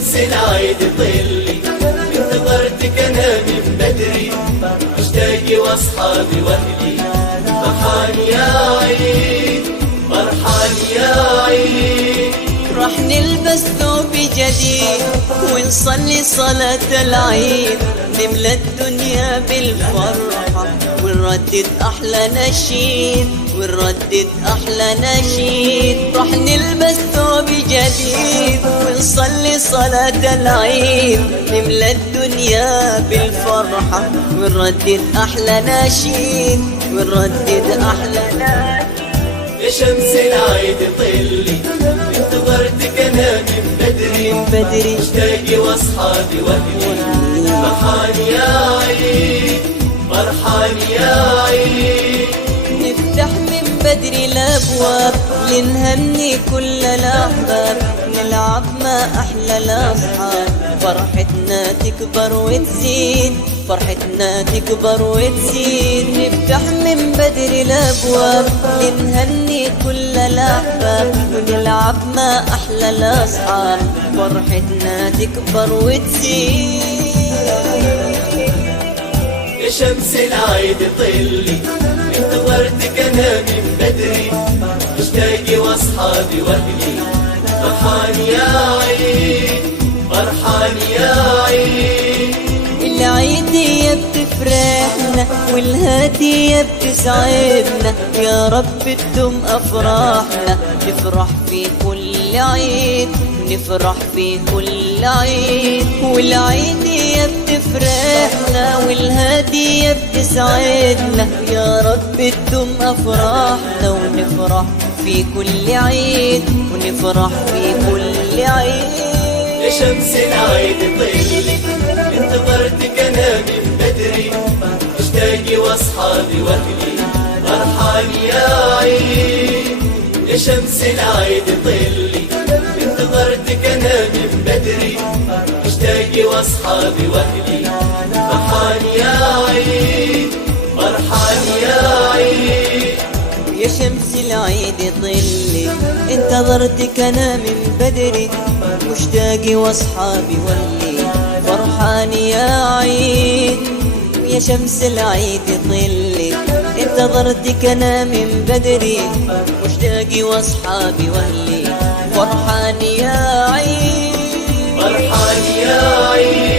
شمس العيد طلي، انتظرتك انا من بدري، اشتاقي واصحابي واهلي، فرحان يا عيد فرحان يا عيد. راح نلبس ثوب جديد ونصلي صلاة العيد، نملى الدنيا بالفرحة ونردد أحلى نشيد ونردد أحلى نشيد. راح نلبس ثوب جديد ونصلي صلاة العيد، نملى الدنيا بالفرحة ونردد أحلى نشيد ونردد أحلى نشيد. يا شمس العيد طلي، انتظرتك انا من بدري، اشتاقي واصحابي واهلي، فرحان يا عيد فرحان يا عيد. نفتح من بدري الابواب لنهني كل الاحباب، نلعب مع احلى الاصحاب، فرحتنا تكبر وتزيد فرحتنا تكبر وتزيد. نفتح من بدري الابواب لنهني كل الاحباب، ونلعب مع احلى الاصحاب، فرحتنا تكبر وتزيد. يا شمس العيد طلي، انتظرتك انا من بدري، اشتاقي واصحابي واهلي، فرحان يا عيد فرحان يا عيد. العيدية بتفرحنا والهدية بتسعدنا، يا رب تدوم أفراحنا، نفرح في كل عيد نفرح في كل عيد. والعيدية بتفرحنا والهدية بتسعدنا، يا رب تدوم أفراحنا، ونفرح في كل عيد ونفرح في كل عيد. يا شمس العيد طلي، انتظرتك انا من بدري، اشتاقي واصحابي واهلي، فرحان يا عيد. يا شمس العيد طلي، انتظرتك انا من بدري، اشتاقي واصحابي واهلي، فرحان يا عيد فرحان يا عيد. يا شمس العيد طلي، انتظرتك انا من بدري، مشتاقي واصحابي ولي، فرحان يا عيد. يا شمس العيد طلي، انتظرتك انا من بدري، مشتاقي واصحابي ولي، فرحان يا عيد فرحان يا عيد.